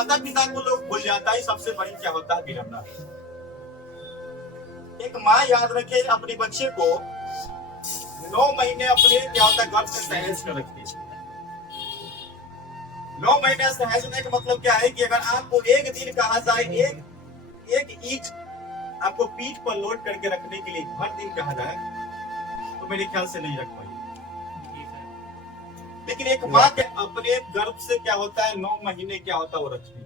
माता पिता को लोग भूल जाता है, सबसे बड़ी क्या होता है विडंबना। एक माँ याद रखे अपने बच्चे को 9 महीने अपने क्या होता है गर्भ में सहेज कर रखती है। 9 महीने सहेजने का मतलब क्या है कि अगर आपको एक दिन कहा जाए एक ईंट आपको पीठ पर लोड करके रखने के लिए हर दिन कहा जाए तो मेरे ख्याल से नहीं रख पाएगी। लेकिन एक माँ के अपने गर्भ से क्या होता है 9 महीने क्या होता है वो रखती है।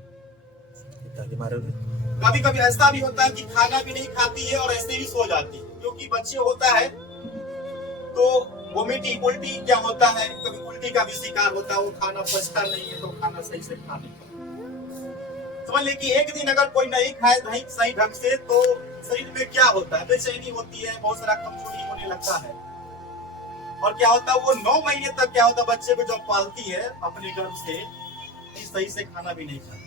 कभी कभी ऐसा भी होता है कि खाना भी नहीं खाती है और ऐसे ही सो जाती है, क्योंकि बच्चे होता है तो वोमिटिंग उल्टी क्या होता है, कभी उल्टी का भी शिकार होता है, वो खाना पचता नहीं है तो खाना सही से खा नहीं पाता। समझ ले कि एक दिन अगर कोई नहीं खाए नहीं सही ढंग से तो शरीर में क्या होता है, बेचैनी होती है, बहुत सारा कमजोरी होने लगता है। और क्या होता है वो 9 महीने तक क्या होता है बच्चे को जब पालती है अपने गर्भ से सही से खाना भी नहीं खाता।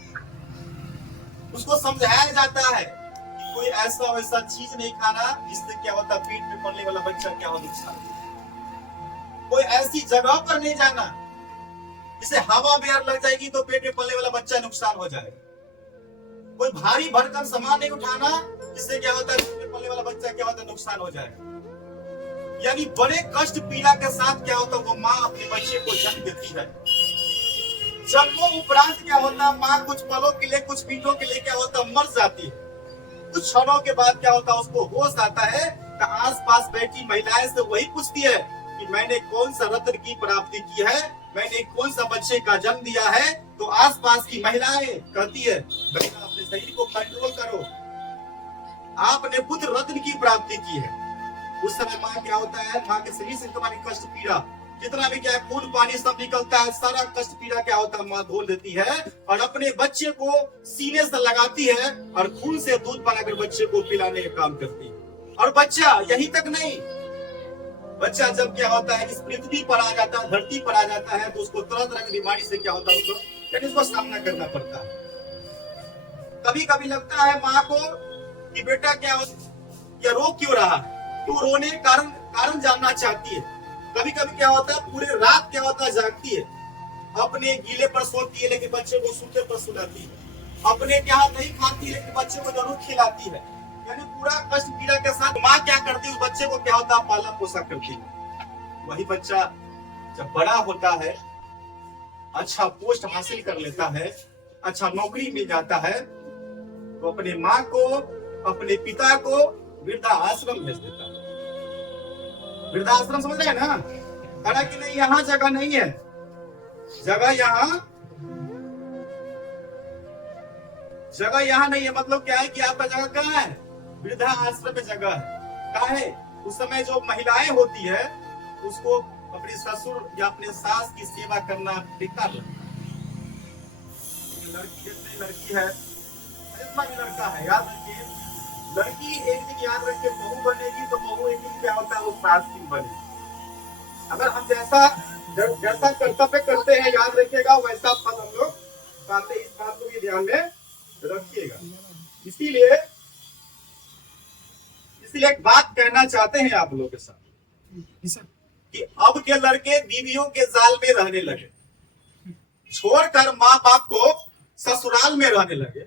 उसको समझाया जाता है कि कोई ऐसा वैसा चीज नहीं खाना जिससे क्या होता पेट में पलने वाला बच्चा क्या हो नुकसान। कोई ऐसी जगह पर नहीं जाना जिसे हवा में लग जाएगी तो पेट में पलने वाला बच्चा नुकसान हो जाएगा। कोई भारी भरकम सामान नहीं उठाना जिससे क्या होता है पेट में पलने वाला बच्चा क्या होता है नुकसान हो जाएगा। यानी बड़े कष्ट पीड़ा के साथ क्या होता है वो माँ अपने बच्चे को जन्म देती है। जन्मों उपरांत क्या होता है माँ कुछ पलों के लिए कुछ मिनटों के लिए क्या होता है मर जाती है। कुछ क्षणों के बाद क्या होता है उसको होश आता है तो आसपास बैठी महिलाएं से वही पूछती है कि मैंने कौन सा रत्न की प्राप्ति की है, मैंने कौन सा बच्चे का जन्म दिया है। तो आसपास की महिलाएं कहती है बेटा अपने शरीर को कंट्रोल करो, आपने पुत्र रत्न की प्राप्ति की है। उस समय माँ क्या होता है माँ के शरीर से तुम्हारी कष्ट पीड़ा जितना भी क्या है खून पानी सब निकलता है, सारा कष्ट पीड़ा क्या होता है माँ धोल देती है और अपने बच्चे को सीने से लगाती है और खून से दूध बनाकर बच्चे को पिलाने का काम करती है। और बच्चा यही तक नहीं, बच्चा जब क्या होता है इस पृथ्वी पर आ जाता है, धरती पर आ जाता है तो उसको तरह तरह की बीमारी से क्या होता है उसको सामना करना पड़ता है। कभी कभी लगता है माँ को कि बेटा क्या रो क्यों रहा है, तो रोने कारण जानना चाहती है। कभी कभी क्या होता है पूरे रात क्या होता है जागती है, अपने गीले पर सोती है लेकिन बच्चे को सूखे पर सुलाती है, अपने क्या नहीं खाती है लेकिन बच्चे को जरूर खिलाती है। यानी पूरा कष्ट पीड़ा के साथ माँ क्या करती है उस बच्चे को क्या होता है पाला पोसा करती है। वही बच्चा जब बड़ा होता है, अच्छा पोस्ट हासिल कर लेता है, अच्छा नौकरी मिल जाता है तो अपने माँ को अपने पिता को वृद्धाश्रम भेज देता है। वृद्धाश्रम समझ रहे हैं ना, हालांकि नहीं यहाँ जगह नहीं है, जगह यहाँ नहीं है। मतलब क्या है कि आपका जगह कहाँ है, वृद्धाश्रम में जगह है। कहाँ है, उस समय जो महिलाएं होती है उसको अपने ससुर या अपने सास की सेवा करना बेकार लगता है। लड़की है इतना भी लड़का है, याद रखिए लड़की एक दिन याद रखिए बहू बनेगी तो बहू एक दिन क्या होता है वो सास की बनेगी। अगर हम जैसा कर्तव्य करते हैं याद रखिएगा वैसा फल हम लोग पाते, इस बात को भी ध्यान में रखिएगा। इसीलिए एक बात कहना चाहते हैं आप लोगों के साथ कि अब के लड़के बीवियों के जाल में रहने लगे, छोड़कर माँ बाप को ससुराल में रहने लगे।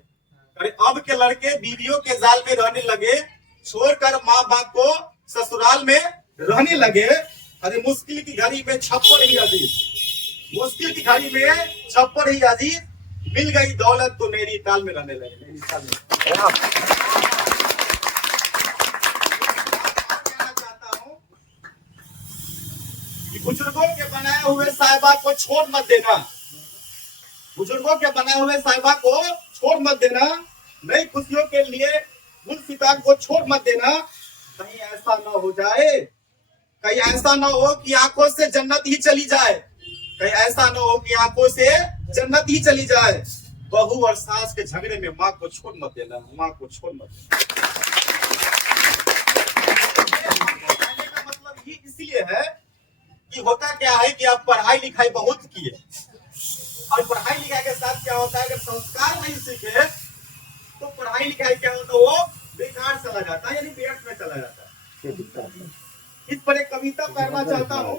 अरे अब के लड़के बीवियों के जाल में रहने लगे, छोड़कर माँ बाप को ससुराल में रहने लगे। अरे मुश्किल की घड़ी में छप्पर ही अजीज, मुश्किल की घड़ी में छप्पर ही अजीज, मिल गई दौलत तो नैनीताल में रहने लगे। नैनीताल में कहना चाहता हूँ कि बुजुर्गों के बनाए हुए साहिबा को छोड़ मत देना, बुजुर्गों के बनाए हुए साहिबा को छोड़ मत देना, नई खुशियों के लिए गुलसिता को छोड़ मत देना। कहीं ऐसा ना हो जाए, कहीं ऐसा ना हो कि आंखों से जन्नत ही चली जाए, कहीं ऐसा ना हो कि आंखों से जन्नत ही चली जाए। बहू और सास के झगड़े में माँ को छोड़ मत देना, माँ को छोड़ मत देना। का मतलब ही इसलिए है कि होता क्या है कि आप पढ़ाई लिखाई बहुत किए और पढ़ाई लिखाई के साथ क्या होता है अगर संस्कार नहीं सीखे तो पढ़ाई लिखाई क्या होता है वो बेकार चला जाता है, यानी व्यर्थ में चला जाता है। इस पर एक कविता पढ़ना चाहता हूँ।